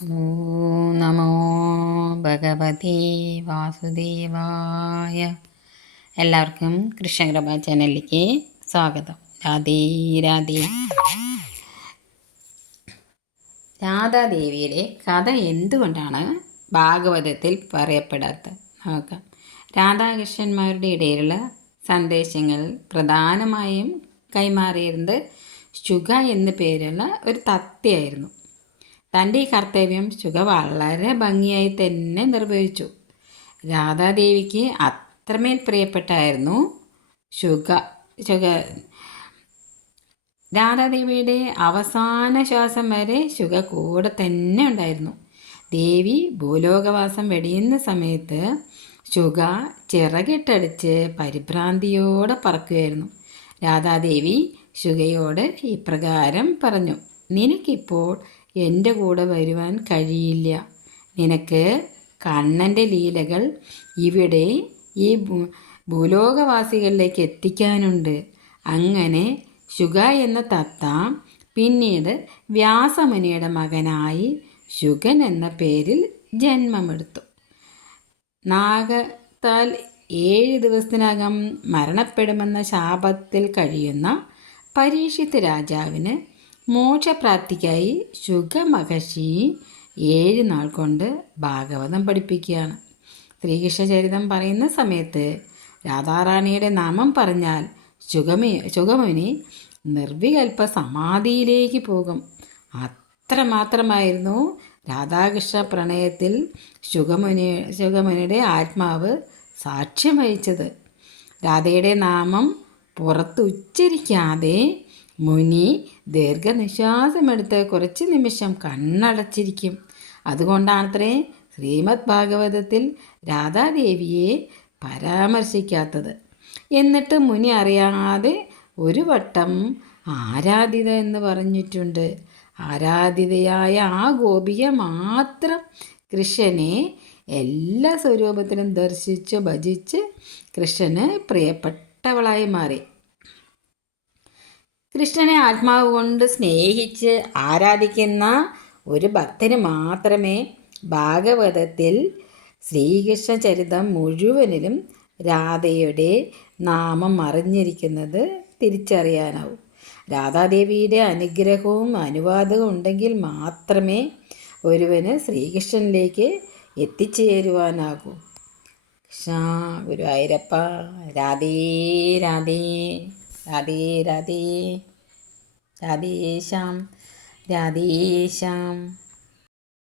നമോ ഭഗവതി വാസുദേവായ എല്ലാവർക്കും കൃഷ്ണകൃപ ചാനലിലേക്ക് സ്വാഗതം. രാധേ രാധേ. രാധാദേവിയുടെ കഥ എന്തുകൊണ്ടാണ് ഭാഗവതത്തിൽ പറയപ്പെടാത്തത്? നോക്കാം. രാധാകൃഷ്ണന്മാരുടെ ഇടയിലുള്ള സന്ദേശങ്ങൾ പ്രധാനമായും കൈമാറിയിരുന്നത് ശുഗ എന്ന പേരുള്ള ഒരു തത്തയായിരുന്നു. തന്റെ ഈ കർത്തവ്യം ശുഗ വളരെ ഭംഗിയായി തന്നെ നിർവഹിച്ചു. രാധാദേവിക്ക് അത്രമേൽ പ്രിയപ്പെട്ടായിരുന്നു ശുഗ ശുഗ. രാധാദേവിയുടെ അവസാന ശ്വാസം വരെ ശുഗ കൂടെ തന്നെ ഉണ്ടായിരുന്നു. ദേവി ഭൂലോകവാസം വെടിയുന്ന സമയത്ത് ശുഗ ചിറകിട്ടടിച്ച് പരിഭ്രാന്തിയോടെ പറക്കുകയായിരുന്നു. രാധാദേവി ശുഗയോട് ഇപ്രകാരം പറഞ്ഞു നിനക്കിപ്പോൾ എന്റെ കൂടെ വരുവാൻ കഴിയില്ല. നിനക്ക് കണ്ണന്റെ ലീലകൾ ഇവിടെ ഈ ഭൂലോകവാസികളിലേക്ക് എത്തിക്കാനുണ്ട്. അങ്ങനെ ശുഗ എന്ന തത്ത പിന്നീട് വ്യാസമുനിയുടെ മകനായി ശുഗൻ എന്ന പേരിൽ ജന്മമെടുത്തു. നാഗത്താൽ ഏഴ് ദിവസത്തിനകം മരണപ്പെടുമെന്ന ശാപത്തിൽ കഴിയുന്ന പരീക്ഷിത് രാജാവിന് മോക്ഷപ്രാപ്തിക്കായി ശുഖമഹർഷി ഏഴ് നാൾ കൊണ്ട് ഭാഗവതം പഠിപ്പിക്കുകയാണ്. ശ്രീകൃഷ്ണചരിതം പറയുന്ന സമയത്ത് രാധാറാണിയുടെ നാമം പറഞ്ഞാൽ ശുഖമി ശുഖമുനി നിർവികൽപ്പ സമാധിയിലേക്ക് പോകും. അത്രമാത്രമായിരുന്നു രാധാകൃഷ്ണ പ്രണയത്തിൽ ശുഖമുനി ശുഖമുനിയുടെ ആത്മാവ് സാക്ഷ്യം വഹിച്ചത്. രാധയുടെ നാമം പുറത്തുച്ചരിക്കാതെ മുനി ദീർഘനിശ്വാസമെടുത്ത് കുറച്ച് നിമിഷം കണ്ണടച്ചിരിക്കും. അതുകൊണ്ടാണത്രേ ശ്രീമദ് ഭാഗവതത്തിൽ രാധാദേവിയെ പരാമർശിക്കാത്തത്. എന്നിട്ട് മുനി അറിയാതെ ഒരു വട്ടം ആരാധിത എന്ന് പറഞ്ഞിട്ടുണ്ട്. ആരാധിതയായ ആ ഗോപിക മാത്രം കൃഷ്ണനെ എല്ലാ സ്വരൂപത്തിലും ദർശിച്ച് ഭജിച്ച് കൃഷ്ണന് പ്രിയപ്പെട്ടവളായി മാറി. കൃഷ്ണനെ ആത്മാവ് കൊണ്ട് സ്നേഹിച്ച് ആരാധിക്കുന്ന ഒരു ഭക്തന് മാത്രമേ ഭാഗവതത്തിൽ ശ്രീകൃഷ്ണ ചരിതം മുഴുവനിലും രാധയുടെ നാമം അറിഞ്ഞിരിക്കുന്നത് തിരിച്ചറിയാനാവും. രാധാദേവിയുടെ അനുഗ്രഹവും അനുവാദവും ഉണ്ടെങ്കിൽ മാത്രമേ ഒരുവന് ശ്രീകൃഷ്ണനിലേക്ക് എത്തിച്ചേരുവാനാകൂ. കൃഷ്ണ ഗുരുവായൂരപ്പ രാധേ രാധേ. രാധേ രാധേ. രാധേശ്യാം രാധേശാം